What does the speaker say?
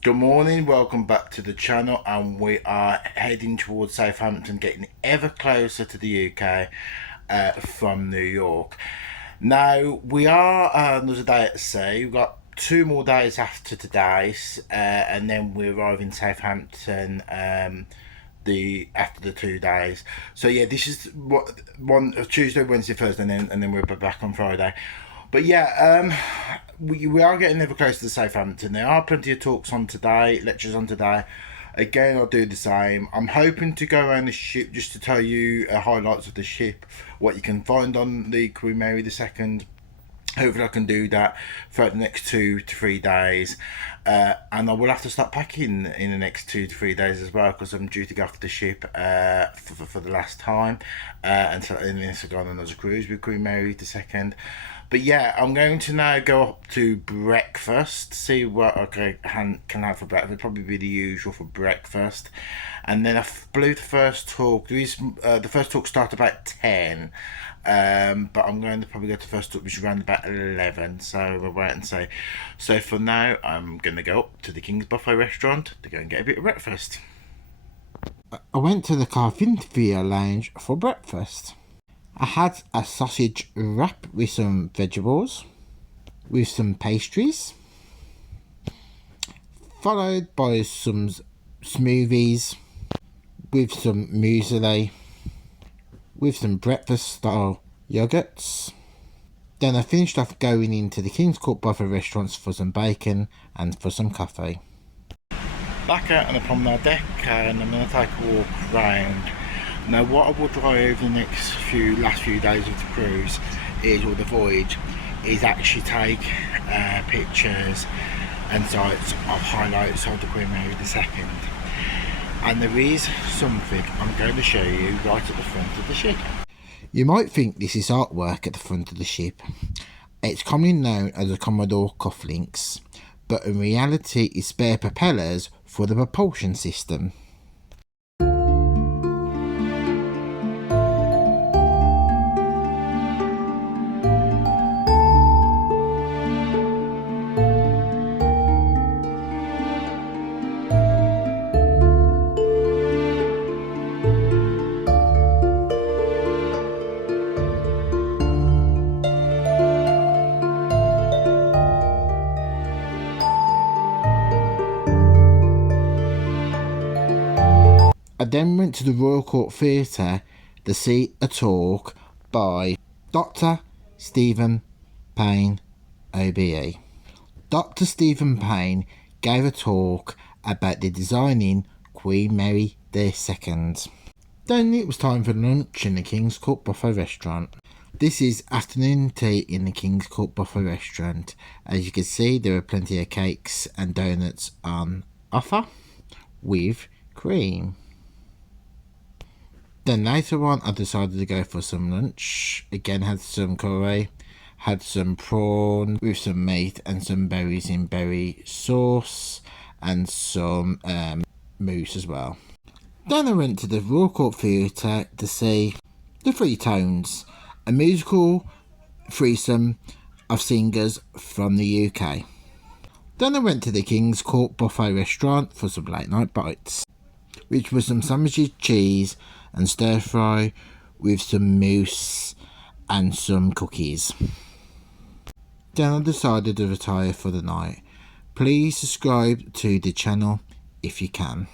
Good morning, welcome back to the channel, and we are heading towards Southampton, getting ever closer to the UK from New York. Now, we are another day at sea. We've got 2 more days after today's, and then we arrive in Southampton the after the 2 days. So yeah, this is what one Tuesday, Wednesday, Thursday, and then we're back on Friday. But yeah, we are getting ever closer to Southampton. There are plenty of talks on today, lectures on today. Again, I'll do the same. I'm hoping to go around the ship just to tell you highlights of the ship, what you can find on the Queen Mary II. Hopefully I can do that throughout the next 2 to 3 days, and I will have to start packing in the next 2 to 3 days as well, because I'm due to go off the ship for the last time, and then I go on another cruise with Queen Mary II. But yeah, I'm going to now go up to breakfast, see what I can have for breakfast. It'll probably be the usual for breakfast, and then I believe the first talk. The first talk starts about 10. But I'm going to probably go to first talk, which is around about 11. So we'll wait and see. So for now, I'm going to go up to the King's Buffet restaurant to go and get a bit of breakfast. I went to the Carpinteria Lounge for breakfast. I had a sausage wrap with some vegetables, with some pastries, followed by some smoothies, with some muesli, with some breakfast style yogurts. Then I finished off going into the King's Court Buffet restaurants for some bacon and for some coffee. Back out on the promenade deck, and I'm going to take a walk round. Now, what I will try over the last few days of the cruise or the voyage is actually take pictures and sites of highlights of the Queen Mary II. And there is something I'm going to show you right at the front of the ship. You might think this is artwork at the front of the ship. It's commonly known as the Commodore cufflinks, but in reality it's spare propellers for the propulsion system. I then went to the Royal Court Theatre to see a talk by Dr. Stephen Payne, OBE. Dr. Stephen Payne gave a talk about the designing Queen Mary II. Then it was time for lunch in the King's Court Buffet restaurant. This is afternoon tea in the King's Court Buffet restaurant. As you can see, there are plenty of cakes and donuts on offer with cream. Then later on I decided to go for some lunch. Again, had some curry, had some prawn with some meat and some berries in berry sauce, and some mousse as well. Then I went to the Royal Court Theatre to see the Three Tones, a musical threesome of singers from the UK. Then I went to the King's Court Buffet restaurant for some late night bites, which was some sandwiches, cheese and stir fry with some mousse and some cookies. Then I decided to retire for the night. Please subscribe to the channel if you can.